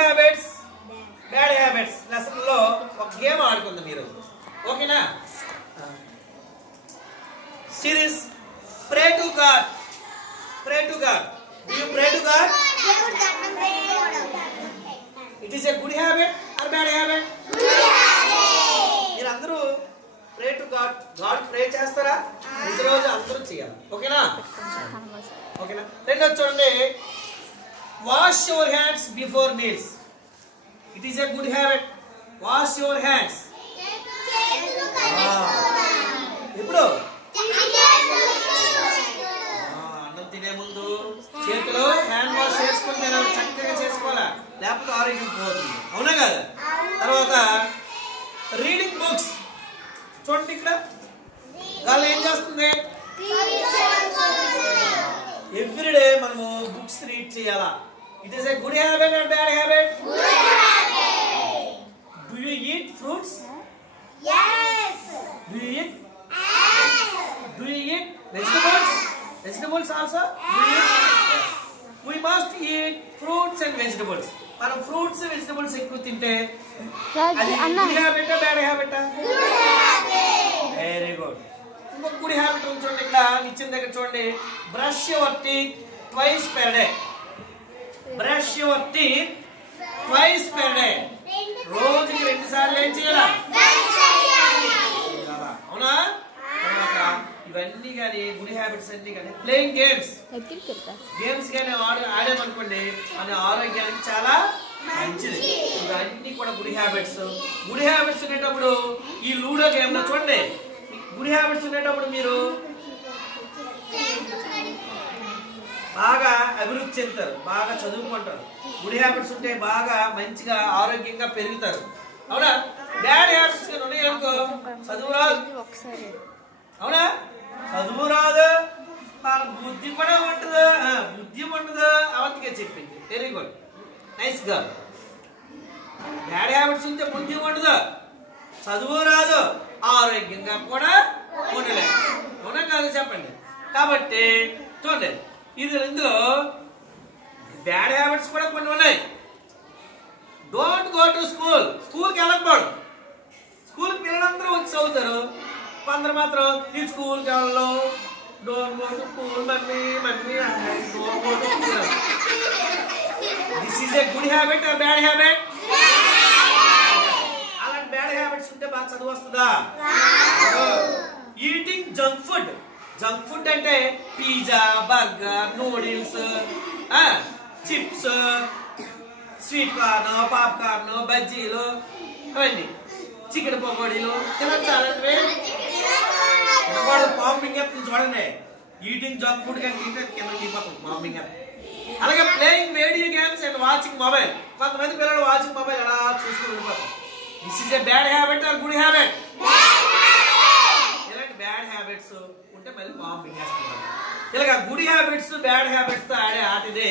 Habits bad habits lesson లో ఒక game ఆడుకుందాం మీరు. ఓకేనా? Series pray to God. Pray to God. Do you pray to God? It is a good habit or bad habit? మీరు అందరూ pray to God, God pray చేస్తారా? ఈ రోజు అందరూ చేయాలి. ఓకేనా? ఓకేనా? రెండోది చూడండి, wash your hands before meals. It is a good habit. Wash your hands. ఎప్పుడు? అన్నం తినే ముందు చేతిలో హ్యాండ్ వాష్ చేసుకుని తినాలి, చక్కగా చేసుకోవాలా, లేకపోతే ఆరోగ్యం పోతుంది. అవునా కదా? తర్వాత రీడింగ్ బుక్స్. చూడండి ఇక్కడ వాళ్ళు ఏం చేస్తుంది, ఎవ్రీడే మనము బుక్స్ రీడ్ చేయాలా. It is a good habit or bad habit? Do you eat fruits? Do you eat vegetables? Vegetables also? We must eat fruits and vegetables. మనం ఫ్రూట్స్ వెజిటబుల్స్ ఎక్కువ తింటే అది good habit bad habit? Very good. ఇంకొక good habit చూడండి ఇక్కడ ఇచ్చిన దగ్గర చూడండి, brush your teeth twice per day. Brush your teeth twice per day. రోజుకి 2 సార్లు ఏం చేయాలా? అవునా? ఇవన్నీ కానీ గుడ్ హ్యాబిట్స్ అన్ని కానీ ప్లేయింగ్ గేమ్స్ కానీ ఆడామనుకోండి మన ఆరోగ్యానికి చాలా మంచిది. ఇవన్నీ కూడా గుడ్ హ్యాబిట్స్. గుడ్ హ్యాబిట్స్ ఉండేటప్పుడు ఈ లూడో గేమ్ లో చూడండి, గుడ్ హ్యాబిట్స్ ఉండేటప్పుడు మీరు బాగా అభివృద్ధి చెందుతారు, బాగా చదువుకుంటారు. గుడ్ హ్యాబిట్స్ ఉంటే బాగా మంచిగా ఆరోగ్యంగా పెరుగుతారు. అవునా? బ్యాడ్ హ్యాబిట్స్ ఉన్నాయి అనుకో, చదువు రాదు. అవునా? చదువు రాదు, బుద్ధి కూడా ఉండదు, బుద్ధి ఉండదు. అవంతిగా చెప్పింది. వెరీ గుడ్, నైస్ గా. బ్యాడ్ హ్యాబిట్స్ ఉంటే బుద్ధి ఉండదు, చదువు రాదు, ఆరోగ్యంగా కూడా ఉండలేదు. అవునా కాదు చెప్పండి? కాబట్టి చూడండి, ఇందులో బ్యాడ్ హ్యాబిట్స్ కూడా కొన్ని ఉన్నాయి. Don't go to school. స్కూల్కి వెళ్ళకూడదు. స్కూల్కి పిల్లలందరూ వచ్చి చదువుతారు, కొందరు మాత్రం ఈ స్కూల్కి వెళ్ళలో don't go to school mummy mummy don't go to school. This is a good habit or bad habit? అలాంటి బ్యాడ్ హ్యాబిట్స్ ఉంటే బాగా చదువు వస్తుందా? Eating junk food. Junk food అంటే pizza, burger, noodles, chips, sweet corn, popcorn, బజ్జీలు, అవన్నీ chicken పకోడీలు తినచ్చాలంటే వామిటింగ్ చూడండి. ఈటింగ్ జంక్ ఫుడ్ కానీ తింటే కింద వామిటింగ్. అలాగే playing video games and watching mobile. కొంతమంది పిల్లలు వాచింగ్ మొబైల్ ఎలా చూసుకుని వెళ్ళిపోతారు. This is a bad habit or good habit? ఇలాంటి బ్యాడ్ హ్యాబిట్స్ ఉంటే మళ్ళీ వామిటింగ్ చేస్తున్నారు. ఇలాగ గుడ్ హ్యాబిట్స్ బ్యాడ్ హ్యాబిట్స్ తో ఆడే ఆట ఇదే.